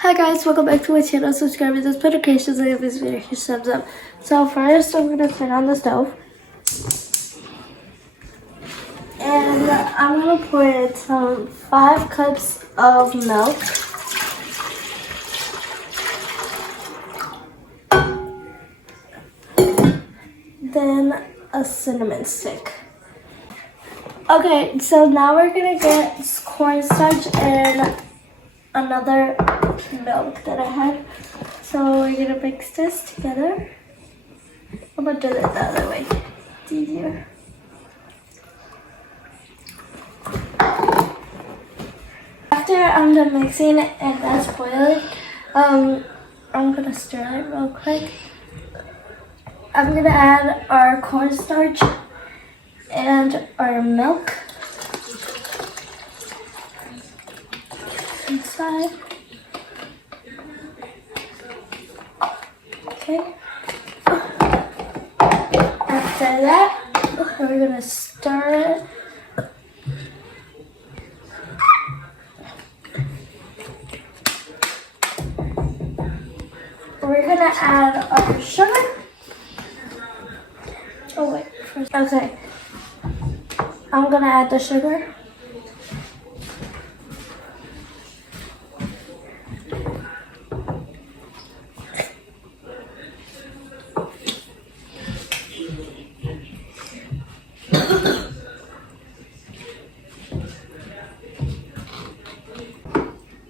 Hi guys, welcome back to my channel. Subscribe to this notifications and give this video a huge thumbs up. So first I'm gonna turn on the stove. And I'm gonna pour in some 5 cups of milk. Then a cinnamon stick. Okay, so now we're gonna get cornstarch and another milk that I had. So we're gonna mix this together. I'm gonna do it the other way. It's easier. After I'm done mixing it and that's boiling, I'm gonna stir it real quick. I'm gonna add our cornstarch and our milk inside. Okay. After that, we're gonna stir it. We're gonna add our sugar. Oh wait, first. Okay. I'm gonna add the sugar.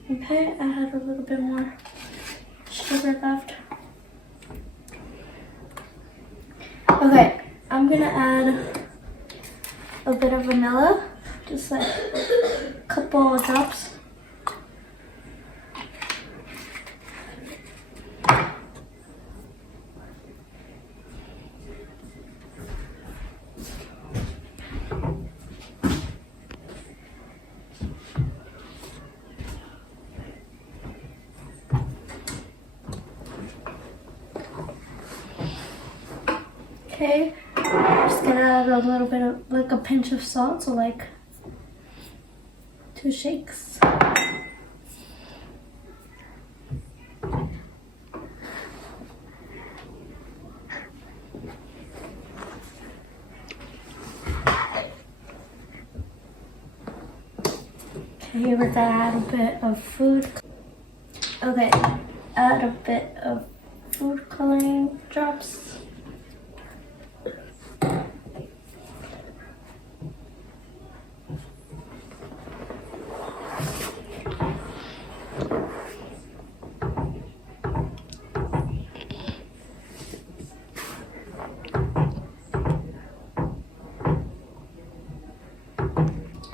Okay, I had a little bit more sugar left. Okay, I'm gonna add a bit of vanilla, just like a couple of drops. Okay, I'm just gonna add a little bit of, like a pinch of salt, so like 2 shakes. Okay, we're gonna add a bit of food. Okay, add a bit of food coloring drops.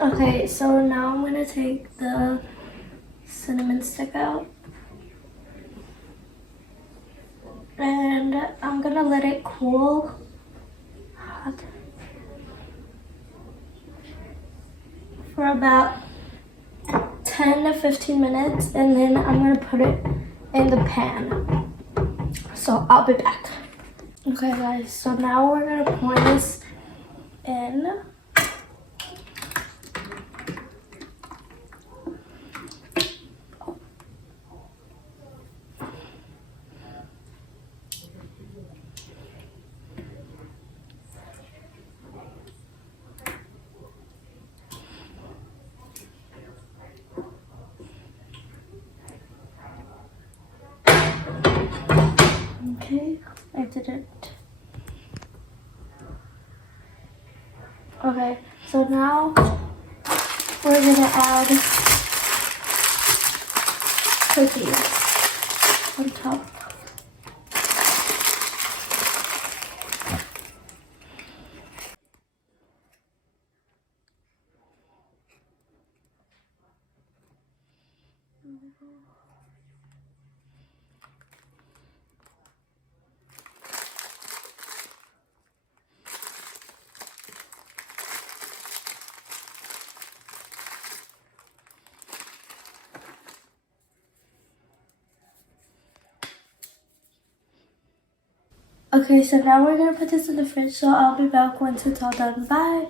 Okay, so now I'm gonna take the cinnamon stick out. And I'm gonna let it cool for about 10 to 15 minutes, and then I'm gonna put it in the pan. So I'll be back. Okay guys, so now we're gonna pour this in. Okay, I did it. Okay, so now we're gonna add cookies on top. Okay, so now we're gonna put this in the fridge, so I'll be back once it's all done. Bye!